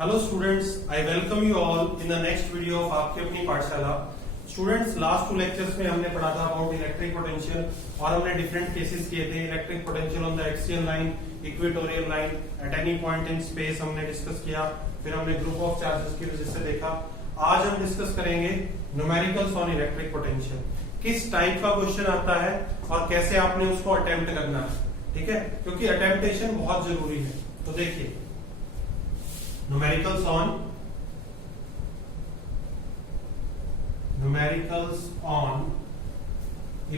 Hello students, I welcome you all in the next video of आपकी अपनी पाठशाला। Students, last 2 lectures में हमने पढ़ा था अबाउट इलेक्ट्रिक पोटेंशियल और हमने डिफरेंट केसेस किए थे। Electric potential on the axial line, equatorial line, at any point in space हमने डिस्कस किया। फिर हमने ग्रुप ऑफ चार्जेस की वजह से देखा। आज हम डिस्कस करेंगे न्यूमेरिकल्स ऑन इलेक्ट्रिक पोटेंशियल। किस टाइप का क्वेश्चन आता है और कैसे आपने उसको अटेम्प्ट करना है, ठीक है, क्योंकि अटेम्प्टेशन बहुत जरूरी है। तो देखिए, numericals on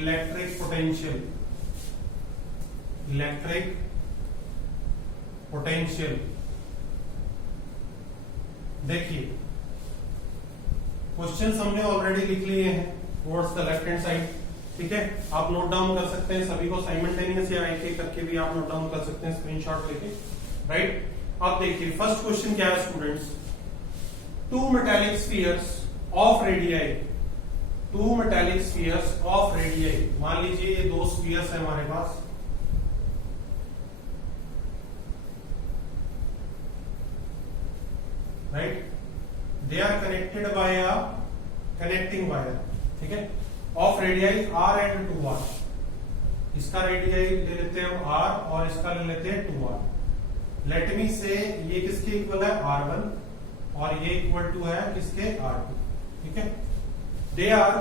electric potential देखिए, क्वेश्चंस हमने ऑलरेडी लिख लिए हैं towards the left hand side, ठीक है। आप नोट डाउन कर सकते हैं सभी को साइमल्टेनियस या एक एक करके भी आप नोट डाउन कर सकते हैं स्क्रीनशॉट लेके, राइट। अब देखिए, फर्स्ट क्वेश्चन क्या है students, two metallic spheres of radii, मान लीजिए ये 2 स्फीयर्स है हमारे पास, right, they are connected by a connecting wire, ठीक है, of radii r and 2r। इसका रेडियाई ले लेते हैं हम r और इसका ले लेते हैं 2r। लेट मी से ये किसके इक्वल है, R1, और ये इक्वल टू है किसके, R2, ठीक है। They are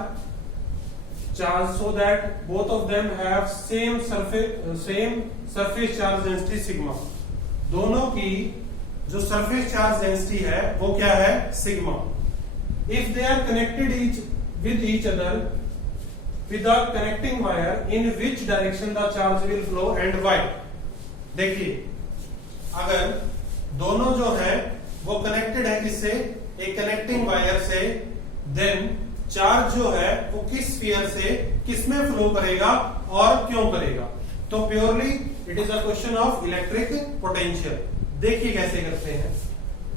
charge so that both of them have same surface charge density sigma. दोनों की जो सरफेस चार्ज डेंसिटी है वो क्या है, sigma. If they are connected with each other with a connecting wire, in which direction the charge will flow and why। देखिए, अगर दोनों जो है वो कनेक्टेड है किससे, एक कनेक्टिंग वायर से, देन चार्ज जो है वो किस स्फीयर से किस में फ्लो करेगा और क्यों करेगा। तो purely it is a question of electric potential. देखिए कैसे करते हैं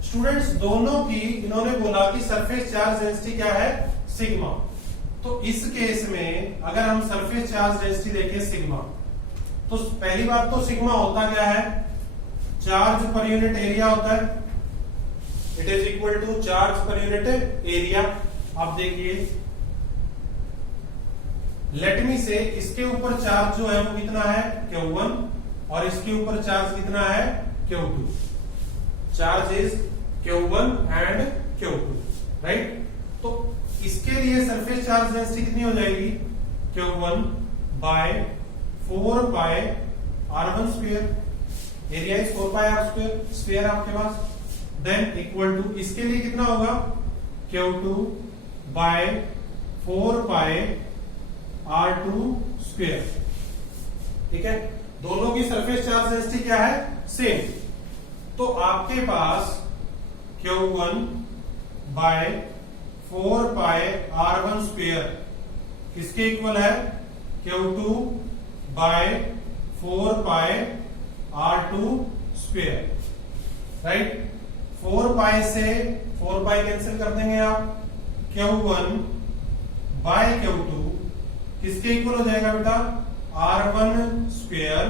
स्टूडेंट्स, दोनों की इन्होंने बोला कि सरफेस चार्ज डेंसिटी क्या है, सिग्मा। तो इस केस में अगर हम सरफेस चार्ज डेंसिटी देखें सिग्मा, तो पहली बात तो सिग्मा होता क्या है, चार्ज पर यूनिट एरिया होता है। It is equal to charge per unit area. अब देखिए, लेट मी से इसके ऊपर चार्ज जो है वो कितना है, Q1, और इसके ऊपर चार्ज कितना है, Q2। Charge is Q1 and Q2, right. तो इसके लिए सरफेस चार्ज डेंसिटी कितनी हो जाएगी, Q1 by 4 pi R1 square, area is 4 pi R square, square आपके पास, देन इक्वल टू इसके लिए कितना होगा, Q2 by 4 pi R2 square, ठीक है। दोनों की सरफेस चार्ज डेंसिटी क्या है, सेम। तो आपके पास Q1 by 4 pi R1 square किसके इक्वल है, Q2 by 4 pi R2 square, right. 4 पाई से 4 पाई कैंसिल कर देंगे आप, Q1 बाय Q2 किसके इक्वल हो जाएगा बेटा, R1 square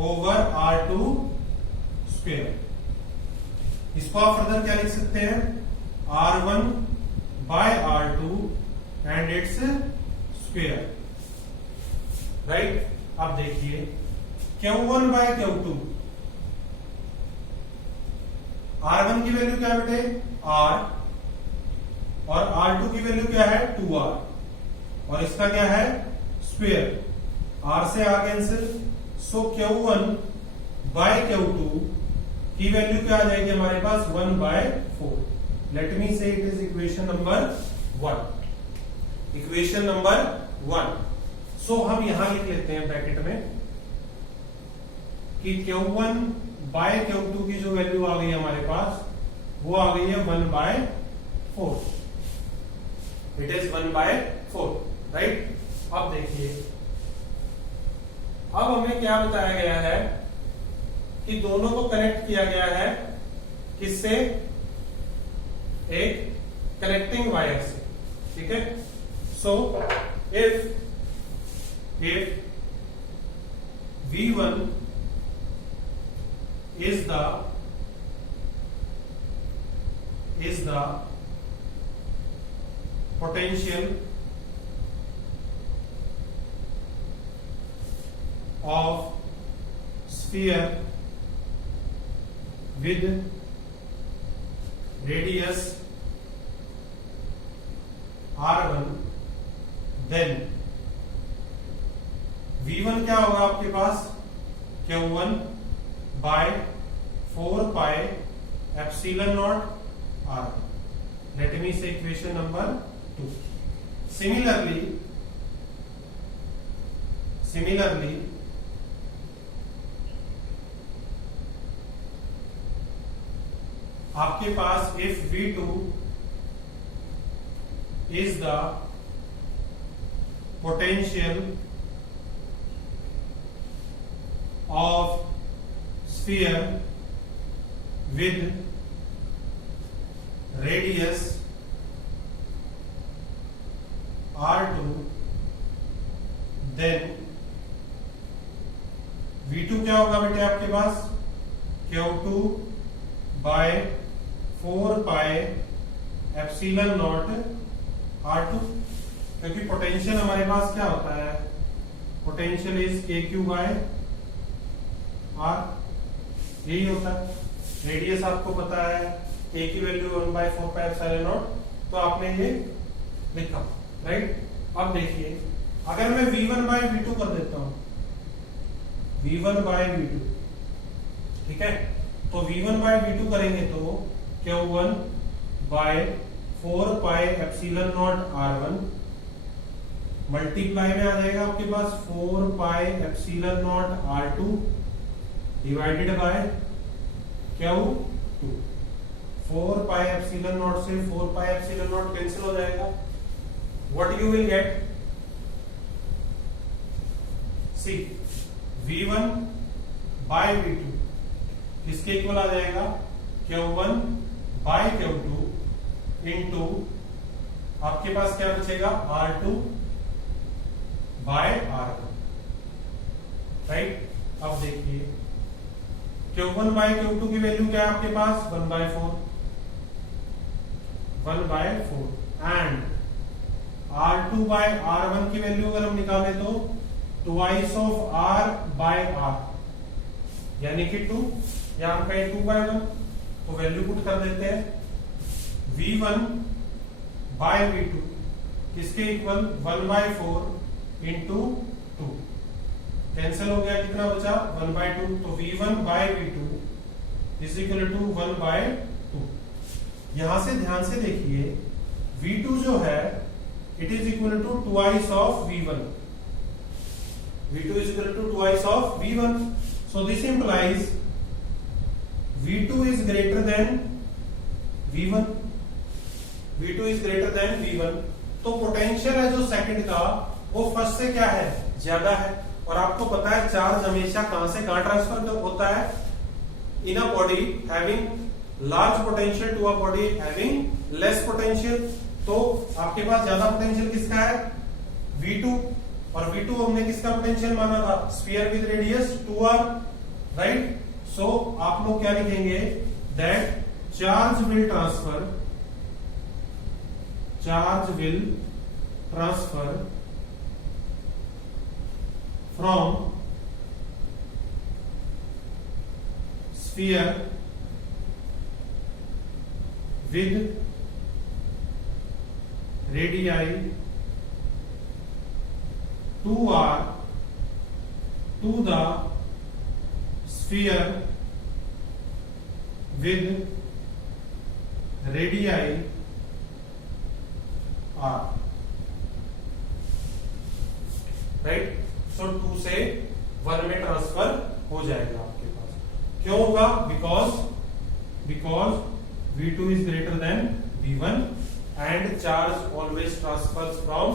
over R2 square. इसको आप फर्दर क्या लिख सकते हैं, R1 by R2 and its square, right. अब देखिए, Q1 बाय Q2, R1 की वैल्यू क्या है बेटे, R, और R2 की वैल्यू क्या है, 2R, और इसका क्या है, स्क्वायर। R से R कैंसिल, सो Q1 बाय Q2 की वैल्यू क्या आ जाएगी हमारे पास, 1 बाय 4। लेट मी से it is equation number 1। Equation number 1। सो हम यहां लिख लेते हैं ब्रैकेट में कि Q1 बाय Q2 की जो वैल्यू आ गई है हमारे पास, वो आ गई है 1 by 4। It is 1 by 4, right. अब देखिए, अब हमें क्या बताया गया है कि दोनों को कनेक्ट किया गया है किससे, एक कनेक्टिंग वायर से, ठीक है। So if V1 is the is the potential of sphere with radius r1, then v1 क्या होगा आपके पास, q1 by 4 pi epsilon naught r. Let me say equation number 2. Similarly, आपके पास if v2 is the potential of sphere with radius r2, then v2 क्या होगा बेटे आपके पास, q2 by 4 pi epsilon naught r2, क्योंकि पोटेंशियल हमारे पास क्या होता है, potential is kq by r, यही होता है. रेडियस आपको पता है k की value 1 by 4 pi epsilon naught, तो आपने ये लिखा, राइट. अब देखिए अगर मैं v1 बाय v2 कर देता हूं, v1 बाय v2, ठीक है, तो v1 बाय v2 करेंगे तो q1 by 4 pi epsilon naught r1 multiply में आ जाएगा आपके पास 4 pi epsilon naught r2 divided by q2. 4 pi epsilon naught से 4 पाई एप्सिलॉन नॉट कैंसिल हो जाएगा. What you will get, see v1 by v2 किसके इक्वल आ जाएगा, q1 बाय q2 इनटू आपके पास क्या बचेगा, r2 बाय r1, राइट. अब देखिए q1 बाय q2 की वैल्यू क्या है आपके पास, 1 by 4 and r2 bye r1 की वैल्यू अगर हम निकालें तो twice of r by r, यानी कि 2, यहां पे 2 बाय 1, तो वैल्यू पुट कर देते हैं. v1 बाय v2 किसके इक्वल, 1 बाय 4 इंटू 2, कैंसिल हो गया, कितना बचा, 1 बाय 2, तो v1 by v2 is equal to 1 by 2. यहां से ध्यान से देखिए v2 जो है it is equal to twice of v1, v2 is equal to twice of v1, so this implies v2 is greater than v1, v2 is greater than v1. तो potential है जो सेकंड का वो फर्स्ट से क्या है, ज्यादा है. और आपको पता है चार्ज हमेशा कहां से कहां ट्रांसफर होता है, in a body having large potential to a body having less potential. तो आपके पास ज्यादा पोटेंशियल किसका है, v2, और v2 हमने किसका पोटेंशियल माना था, sphere with radius 2r, right. So आप लोग क्या लिखेंगे, that charge will transfer from sphere with radii 2r to the sphere with radii r, right. So 2 से 1 में ट्रांसफर हो जाएगा आपके पास. क्यों होगा, because v2 is greater than v1 and charge always transfers from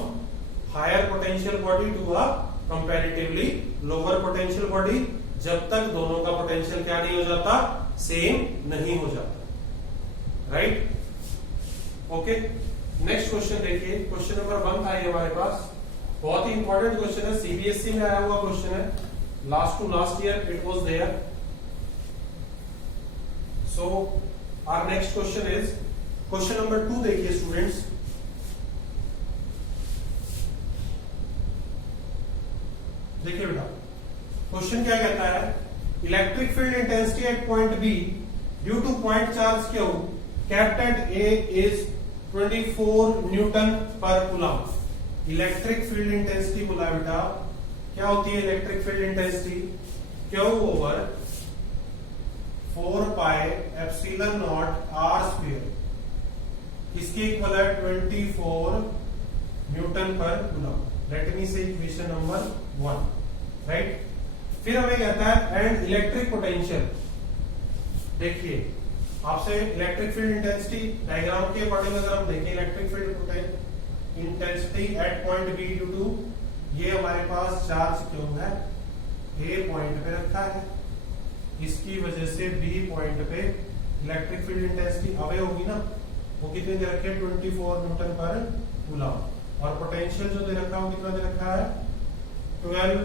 higher potential body to a comparatively lower potential body, जब तक दोनों का पोटेंशियल क्या नहीं हो जाता, सेम नहीं हो जाता, राइट. ओके, नेक्स्ट क्वेश्चन देखिए. क्वेश्चन नंबर 1 था ये हमारे पास, बहुत ही इंपॉर्टेंट क्वेश्चन है, सीबीएसई में आया हुआ क्वेश्चन है, last to last year it was there. So our next question is question number 2 देखिए स्टूडेंट्स, देखिए बेटा क्वेश्चन क्या कहता है, electric field intensity at point B due to point charge Q kept at A is 24 newton पर coulomb. Electric field intensity बोला बेटा, क्या होती है electric field intensity, Q over 4 pi epsilon naught R square, इसके इक्वल है 24 newton पर coulomb. Let me से इक्वेशन नंबर 1, राइट। फिर हमें कहता है एंड इलेक्ट्रिक पोटेंशियल, देखिए आपसे इलेक्ट्रिक फील्ड इंटेंसिटी डायग्राम के अकॉर्डिंग अगर हम देखें, electric field intensity at point B due to, ये हमारे पास चार्ज क्यों है, ए पॉइंट पे रखा है, इसकी वजह से बी पॉइंट पे इलेक्ट्रिक फील्ड इंटेंसिटी अवे होगी ना, वो कितनी दे रखी है 24 न्यूटन पर कूलम, और पोटेंशियल जो दे रखा है वो कितना दे रखा है 12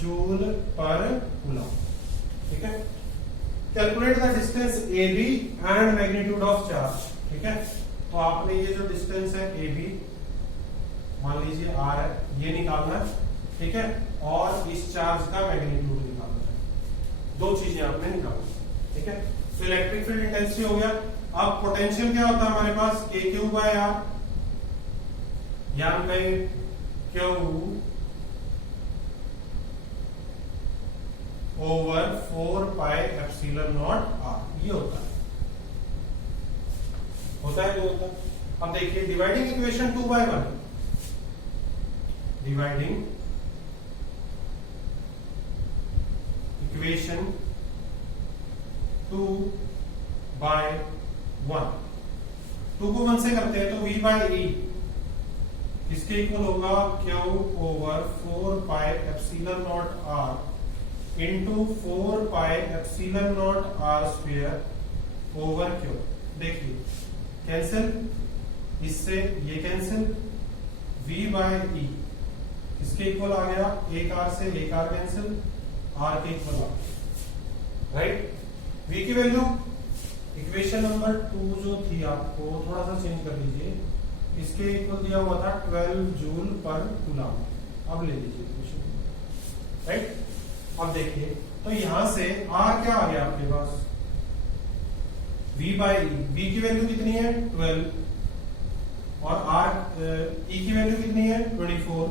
जूल पर कूलम, ठीक है। Calculate the distance A B and magnitude of charge, ठीक है। तो आपने ये जो डिस्टेंस है ए बी मान लीजिए आर है, ये निकालना है, ठीक है, और इस चार्ज का मैग्नीट्यूड निकालना है, दो चीजें आपने निकालनी, ठीक है। तो इलेक्ट्रिक फील्ड इंटेंसिटी हो गया। अब पोटेंशियल क्या होता है हमारे पास, के क्यू बाय आर, यानी Q over 4 pi epsilon naught R, ये होता है जो होता है। अब देखिए डिवाइडिंग इक्वेशन 2/1, डिवाइडिंग इक्वेशन 2/1, 2 को 1 से करते हैं तो v बाई ई इसके इक्वल होगा Q over 4 pi epsilon naught R into 4 pi epsilon naught R square over Q. देखिए कैंसिल, इससे ये कैंसिल, v बाय ई इसके इक्वल आ गया, एक आर से एक आर कैंसिल, आर के इक्वल आ गया, राइट। v की वैल्यू इक्वेशन नंबर 2 जो थी आपको थोड़ा सा चेंज कर लीजिए, इसके इक्वल दिया हुआ था 12 जूल पर कूलम, अब ले लीजिए इक्वेशन, राइट। अब देखिए तो यहां से R क्या आ गया आपके पास, V बाई ई, V की वैल्यू कितनी है 12 और R E की वैल्यू कितनी है 24,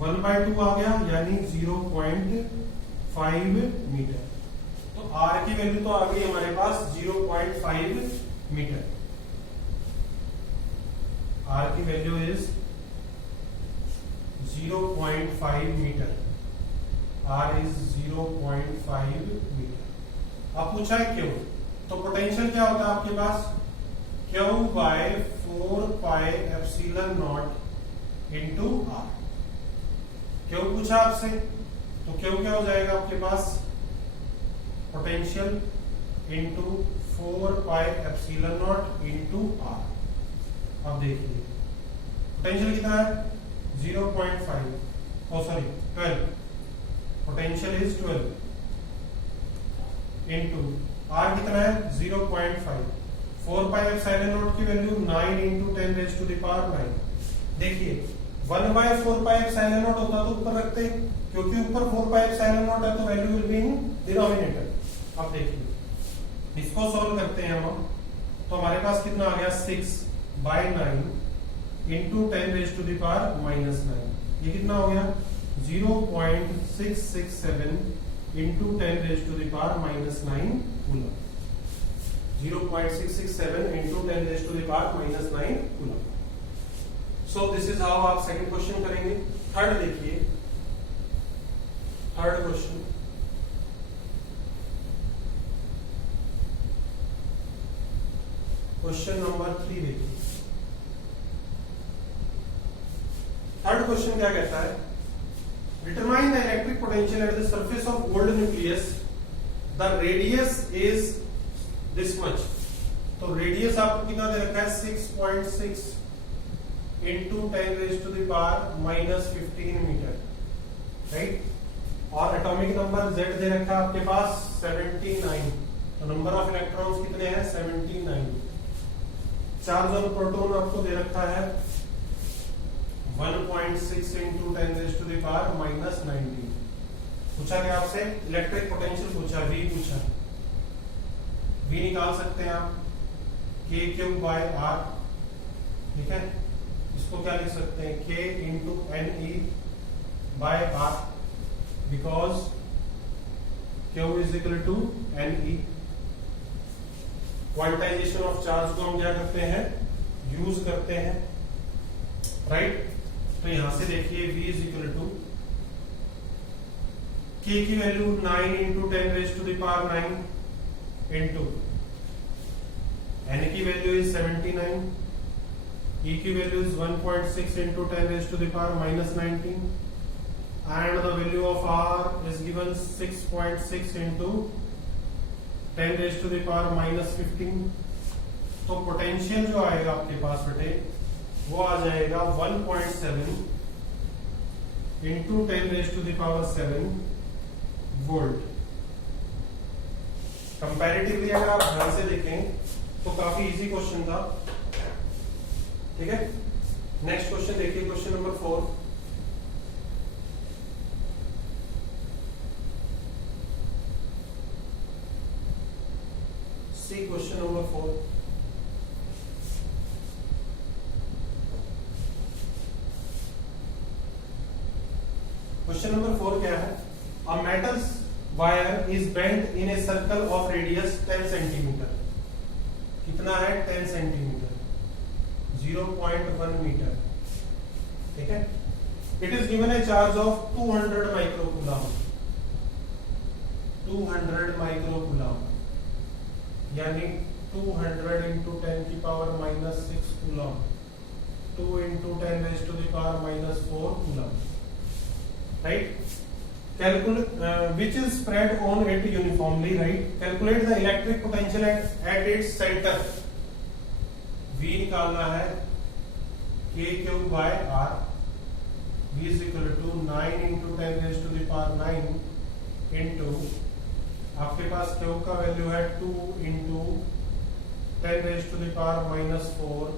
1/2 आ गया यानी 0.5 मीटर। तो R की वैल्यू तो आ गई हमारे पास 0.5 मीटर, R की value is 0.5 metre, R is 0.5 metre. अब पूछा है क्यों, तो पोटेंशियल क्या होता है आपके पास, Q by 4 pi epsilon naught into R। क्यों पूछा आपसे, तो क्यों क्या हो जाएगा आपके पास potential into 4 pi epsilon naught into R। अब देखिए पोटेंशियल कितना है 0.5, oh sorry 12, potential is 12 into R कितना है 0.5, 4 पाई एप्सिलॉन नॉट की value 9 into 10 raise to the power 9। देखिए 1/4 पाई एप्सिलॉन नॉट होता तो ऊपर रखते, क्योंकि ऊपर 4 पाई एप्सिलॉन नॉट है तो value will be in denominator. अब देखिए इसको सॉल्व करते हैं हम, तो हमारे पास कितना आ गया 6/9 into 10 raise to the power -9, ये कितना हो गया 0.667 into 10 raise to the power -9 coulomb, 0.667 into 10 raise to the power -9 coulomb. So this is how आप सेकंड क्वेश्चन करेंगे। थर्ड देखिए, थर्ड क्वेश्चन, क्वेश्चन नंबर 3 देखिए। थर्ड क्वेश्चन क्या कहता है, determine the electric potential at the surface of gold nucleus, the radius is this much. तो radius आपको कितना दे रखा है 6.6 into 10 raise to the power -15 metre, right. और एटॉमिक नंबर Z दे रखा है आपके पास 79, तो नंबर ऑफ इलेक्ट्रॉन्स कितने हैं 79, चार्ज ऑन प्रोटॉन आपको दे रखा है 1.6 इंटू 10⁻⁻⁻⁹। पूछा गया आपसे इलेक्ट्रिक पोटेंशियल पूछा, V पूछा, V निकाल सकते हैं आप K⁻R, ठीक है। इसको क्या लिख सकते हैं, K into NE/R, because Q is equal to NE। Quantization of charge को हम क्या करते हैं, यूज करते हैं, राइट। तो यहां से देखिए V is equal to K की वैल्यू 9 इंटू 10⁻⁹ इंटू N की वैल्यू इज 79, E की value is 1.6 into 10⁻⁻⁹, and the value of R is given 6.6 into 10⁻⁻15। तो पोटेंशियल जो आएगा आपके पास बेटे वो आ जाएगा 1.7 इंटू 10⁻⁷ वोल्ट। कंपैरेटिवली अगर आप ध्यान से देखें तो काफी इजी क्वेश्चन था, ठीक है। नेक्स्ट क्वेश्चन देखिए, क्वेश्चन नंबर 4। सी क्वेश्चन नंबर 4। क्वेश्चन नंबर 4 क्या है, a metal wire is bent in a circle of radius 10 centimetre. कितना है, 10 सेंटीमीटर, 0.1 मीटर, ठीक है। It is given A charge of 200 microcoulomb, 200 microcoulomb यानी 200 into 10⁻⁻⁶ coulomb, 2 into 10⁻⁻⁴ coulomb, right. Calculate which is spread on it uniformly, right? Calculate the electric potential at its center. V निकालना है K⁻R, V is equal to 9 into 10⁻⁹ into आपके पास Q का value है 2 into 10⁻⁻⁴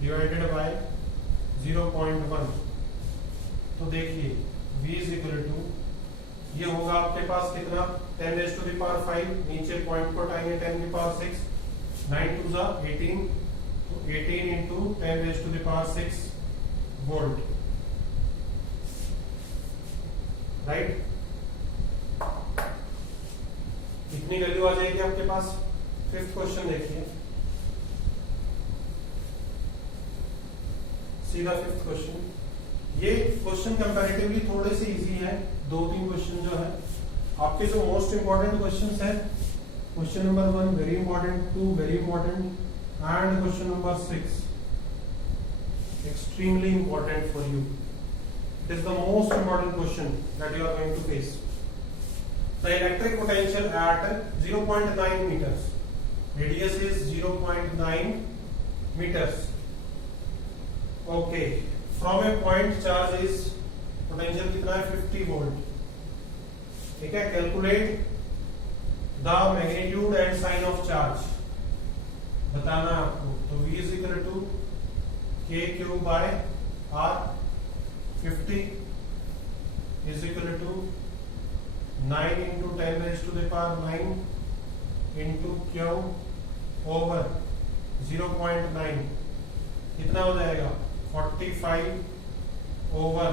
divided by 0.1। तो देखिए V is equal to ये होगा आपके पास कितना, 10⁵, नीचे पॉइंट को उठाएंगे 10⁶, 9 2 जा 18, तो 18 इंटू 10⁶ वोल्ट, राइट। इतनी वैल्यू आ जाएगी आपके पास। फिफ्थ क्वेश्चन देखिए, सीधा फिफ्थ क्वेश्चन। ये क्वेश्चन कंपैरेटिवली थोड़े से इजी है, 2-3 क्वेश्चन जो है आपके जो मोस्ट इंपॉर्टेंट क्वेश्चंस है, question number 1 very important, 2 very important and question number 6 extremely important for you. It is the most important question that you are going to face. The electric potential at 0.9 meters, radius is 0.9 meters, okay, from a point charge is potential कितना है, 50 volt, ठीक है। Calculate the magnitude and sign of charge बताना है आपको। तो V is equal to K⁻R 50 is equal to 9 into 10⁻⁹ into Q over 0.9, कितना हो जाएगा, 45 over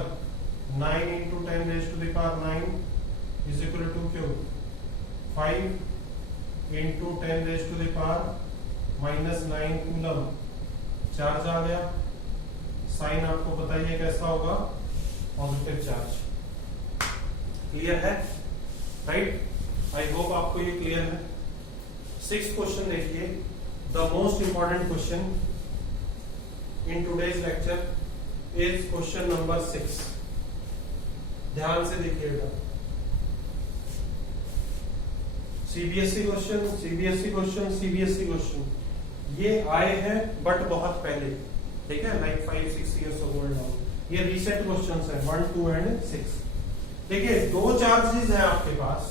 9 into 10⁻⁹ is equal to Q, 5 into 10⁻⁻⁹ coulomb charge आ गया। साइन आपको बताइए कैसा होगा, पॉजिटिव चार्ज। क्लियर है, राइट। आई होप आपको ये क्लियर है। 6th क्वेश्चन देखिए, the most important question in today's lecture is question number 6। ध्यान से देखिएगा, CBSE question, CBSE question, CBSE question ये आए हैं बट बहुत पहले, ठीक है, लाइक 5-6 ईयर्स अगो एंड ये रीसेंट क्वेश्चंस हैं 1, 2 एंड 6। देखिए 2 चार्जेस हैं आपके पास,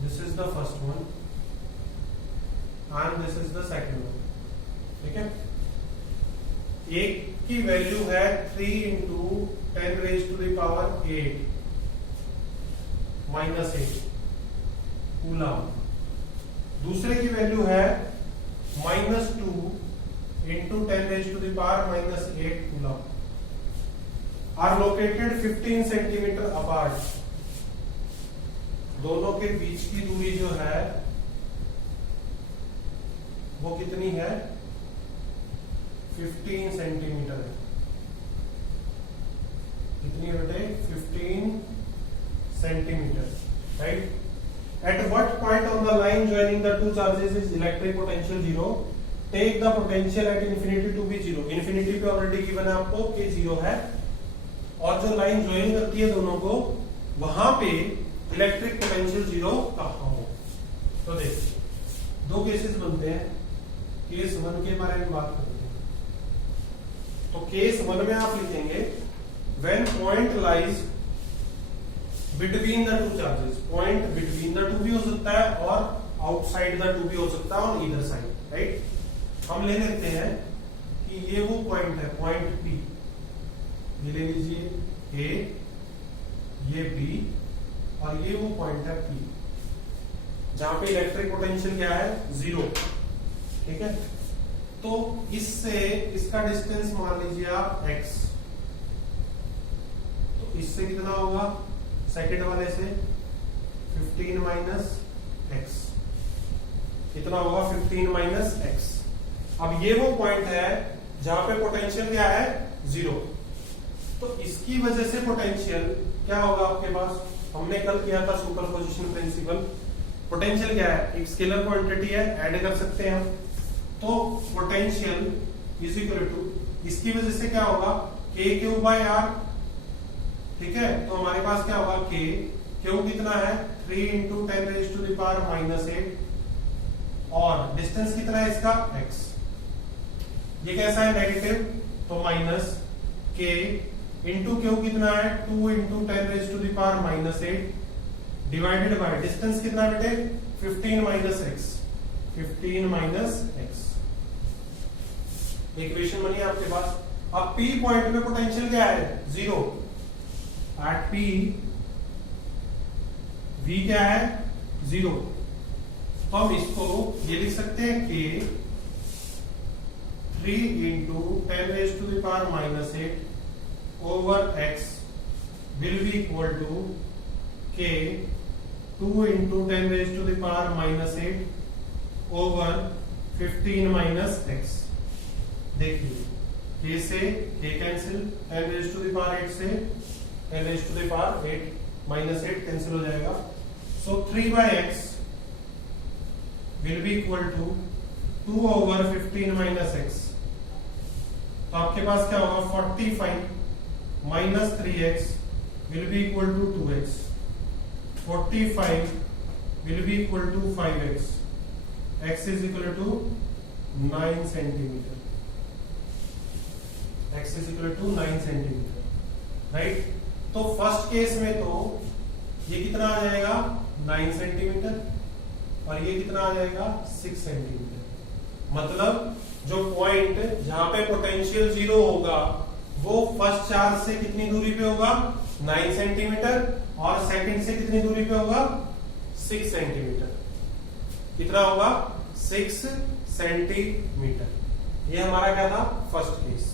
this is the first one and this is the second one. ठीक है, एक की वैल्यू है 3 into 10 raise to the power 8 minus 8 coulomb. दूसरे की वैल्यू है -2 into 10 raise to the power -8 coulomb, are located 15 centimetre apart. दोनों के बीच की दूरी जो है वो कितनी है, 15 सेंटीमीटर है। कितनी है बेटे, 15 centimetre, right. At what point on the line joining the two charges is electric potential 0? Take the potential at infinity to be 0. Infinity पे ऑलरेडी गिवन है आपको कि 0 है, और जो लाइन ज्वाइन करती है दोनों को वहां पे इलेक्ट्रिक पोटेंशियल 0 कहां हो। तो देखिए दो केसेस बनते हैं, केस 1 के बारे में बात करते हैं। तो केस 1 में आप लिखेंगे when point lies between the two charges. Point between the two भी हो सकता है और आउटसाइड द टू भी हो सकता है, ऑन ईदर साइड, राइट। हम ले लेते हैं कि ये वो पॉइंट है, पॉइंट P, ये ले लीजिए A, ये B, और ये वो पॉइंट है P जहां पे इलेक्ट्रिक पोटेंशियल क्या है, 0। ठीक है, तो इससे इसका डिस्टेंस मान लीजिए आप x, तो इससे कितना होगा, सेकेंड वाले से 15 माइनस एक्स, कितना होगा 15 माइनस एक्स। अब ये वो पॉइंट है जहां पे पोटेंशियल क्या है, 0। तो इसकी वजह से पोटेंशियल क्या होगा आपके पास, हमने कल किया था सुपरपोजिशन प्रिंसिपल। पोटेंशियल क्या है, एक स्केलर क्वांटिटी है, ऐड कर सकते हैं हम। तो पोटेंशियल इज इक्वल टू, इसकी वजह से क्या होगा, k क्यू बाय r। ठीक है, तो हमारे पास क्या होगा, क्यू कितना है, 3 into 10 raise to the power -8, और डिस्टेंस कितना है इसका, x। ये कैसा है, नेगेटिव, तो माइनस k इंटू क्यू कितना है, 2 into 10 raise to the power -8 divided by distance कितना है बेटे, 15 minus x, 15 minus x। Equation बनी आपके पास। अब P पॉइंट पे पोटेंशियल क्या है, 0। एट P V क्या है, 0। तो हम इसको ये लिख सकते हैं कि 3 into 10 raise to the power -8 over x will be equal to k 2 into 10 raise to the power -8 over 15 minus x। देखिए k से k cancel, 10 raise to the power 8 से 10 raise to the power 8 -8 cancel हो जाएगा। So 3/x will be equal to 2 over 15 minus x। तो आपके पास क्या होगा, 45 minus 3x will be equal to 2x। 45 will be equal to 5x। x is equal to 9 centimetre. x is equal to 9 centimetre, right. तो first case में तो ये कितना आ जाएगा, 9 सेंटीमीटर, और ये कितना आ जाएगा, 6 सेंटीमीटर। मतलब जो पॉइंट जहां पे पोटेंशियल 0 होगा वो फर्स्ट चार्ज से कितनी दूरी पे होगा, 9 सेंटीमीटर, और सेकंड से कितनी दूरी पे होगा, 6 सेंटीमीटर। कितना होगा, 6 सेंटीमीटर। ये हमारा क्या था, first case,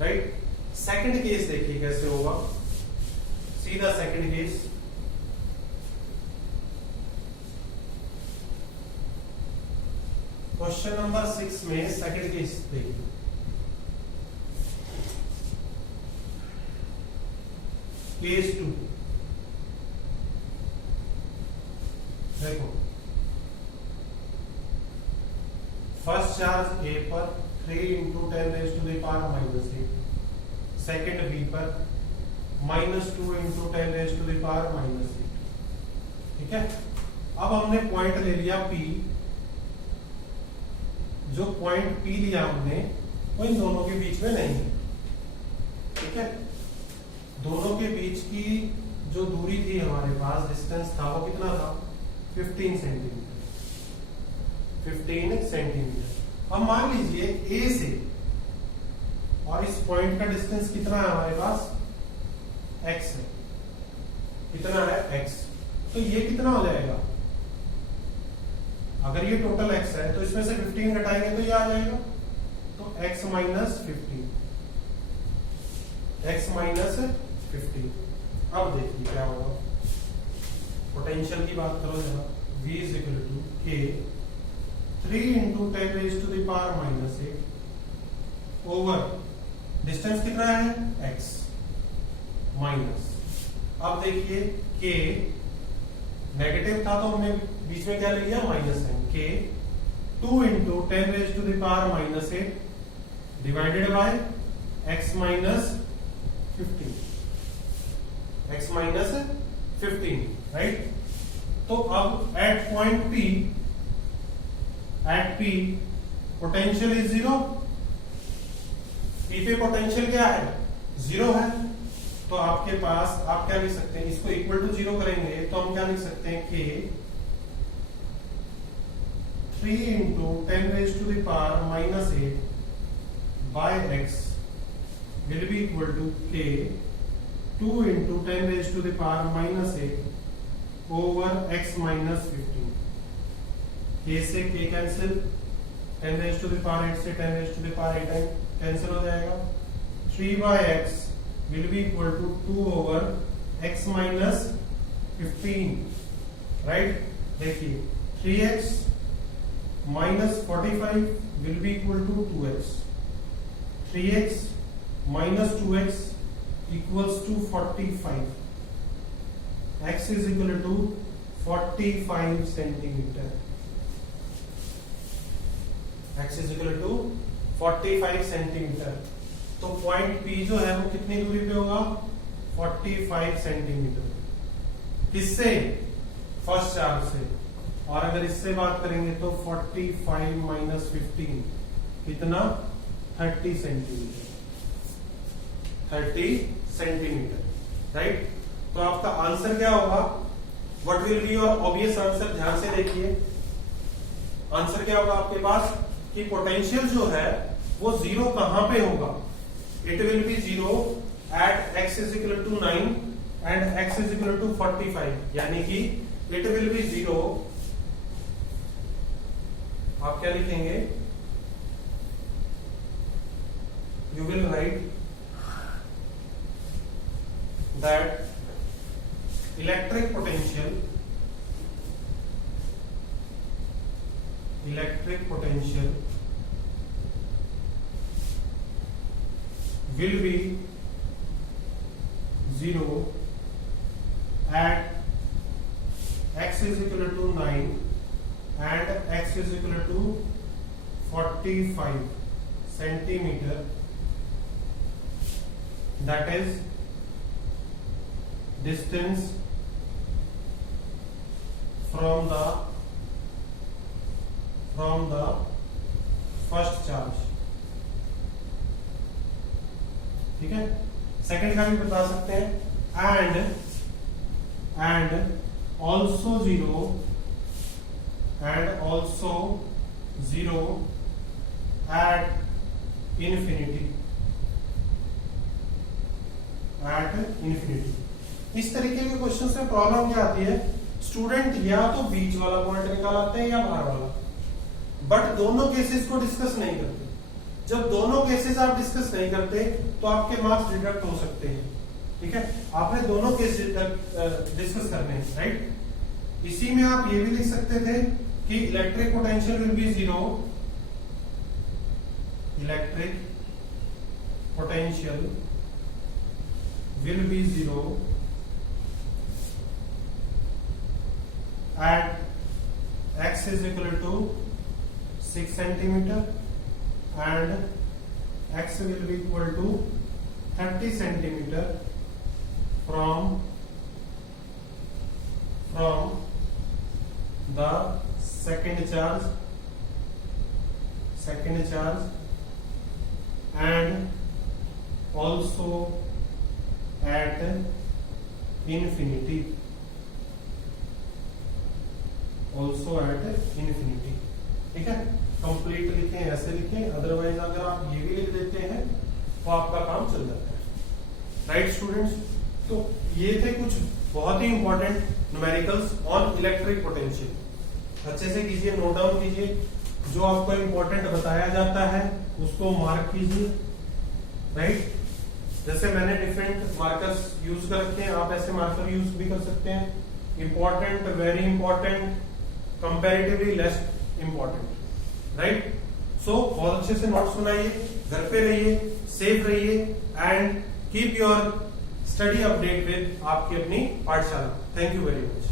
right. Second case देखिए कैसे होगा, सीधा सेकंड केस। क्वेश्चन नंबर 6 में सेकंड केस देखिए। केस 2 देखो, फर्स्ट चार्ज A पर 3 into 10 raise to the power -8, second B पर -2 into 10 raise to the power -8। ठीक है, अब हमने पॉइंट ले लिया P। जो पॉइंट P लिया हमने वो इन दोनों के बीच में नहीं है। ठीक है, दोनों के बीच की जो दूरी थी हमारे पास, डिस्टेंस था, वो कितना था, 15 सेंटीमीटर। 15 सेंटीमीटर। अब मान लीजिए ए से और इस पॉइंट का डिस्टेंस कितना है हमारे पास, x है, कितना है x, तो ये कितना हो जाएगा, अगर ये टोटल x है तो इसमें से 15 घटाएंगे तो ये आ जाएगा, तो x माइनस 15। अब देखिए क्या होगा, पोटेंशियल की बात करो जरा, V is equal to K 3 into 10 raise to the power minus 8 over distance कितना है x माइनस, अब देखिए K नेगेटिव था तो हमने बीच में क्या ले लिया, minus sign, K 2 into 10 raise to the power minus 8 divided by x minus 15, right. तो अब at point P potential is 0, P पे पोटेंशियल क्या है, 0 है, तो आपके पास आप क्या लिख सकते हैं, इसको इक्वल टू 0 करेंगे तो हम क्या लिख सकते हैं, K 3 into 10 raise to the power minus 8 by x will be equal to K 2 into 10 raised to the power minus 8 over x minus 15. K से K cancel, 10 raised to the power 8 से 10 raised to the power 8 cancel हो जाएगा, 3 by x will be equal to 2 over x minus 15, right? देखिए 3x minus 45 will be equal to 2x, 3x minus 2x equals to 45, x is equal to 45 centimetre, x is equal to 45 centimetre. तो point P जो है वो कितनी दूरी पे होगा, 45 centimetre, किससे, फर्स्ट चार्ज से, और अगर इससे बात करेंगे तो 45 माइनस 15 कितना, 30 सेंटीमीटर, 30 सेंटीमीटर, राइट। तो आपका आंसर क्या होगा, what will be your obvious answer, ध्यान से देखिए, आंसर क्या होगा आपके पास कि पोटेंशियल जो है वो 0 कहां पे होगा, it will be 0 at x is equal to 9 and x is equal to 45, यानी कि इट विल बी 0, आप क्या लिखेंगे, you will write that electric potential will be 0 at x is equal to 9 and x is equal to 45 centimeter, that is distance from the first charge, ठीक है। Second का भी बता सकते हैं, and also 0 at infinity, इस तरीके के क्वेश्चन में प्रॉब्लम क्या आती है, स्टूडेंट या तो बीच वाला पॉइंट निकाल आते हैं या बाहर वाला, बट दोनों केसेस को डिस्कस नहीं करते। जब दोनों केसेस आप डिस्कस नहीं करते तो आपके मार्क्स डिडक्ट हो सकते हैं, ठीक है। आपने दोनों केस डिस्कस करने हैं, राइट। इसी में आप ये भी लिख सकते थे कि electric potential will be 0, electric potential will be 0 at x is equal to 6 centimeter and x will be equal to 30 centimeter from the second charge and also at infinity, ठीक ठीक है, कंप्लीट लिखें, ऐसे लिखें, अदरवाइज अगर आप ये भी लिख देते हैं तो आपका काम चल जाता है। राइट स्टूडेंट्स, तो ये थे कुछ बहुत ही important numericals on electric potential. अच्छे से कीजिए, नोट डाउन कीजिए, जो आपको इंपॉर्टेंट बताया जाता है उसको मार्क कीजिए। राइट, जैसे मैंने डिफरेंट मार्कर्स यूज कर रखे हैं, आप ऐसे मार्कर यूज भी कर सकते हैं। Important, very important, comparatively less important. Right, so बहुत अच्छे से नोट्स बनाइए, घर पे रहिए, सेफ रहिए and keep your study update with आपकी अपनी पाठशाला। Thank you very much.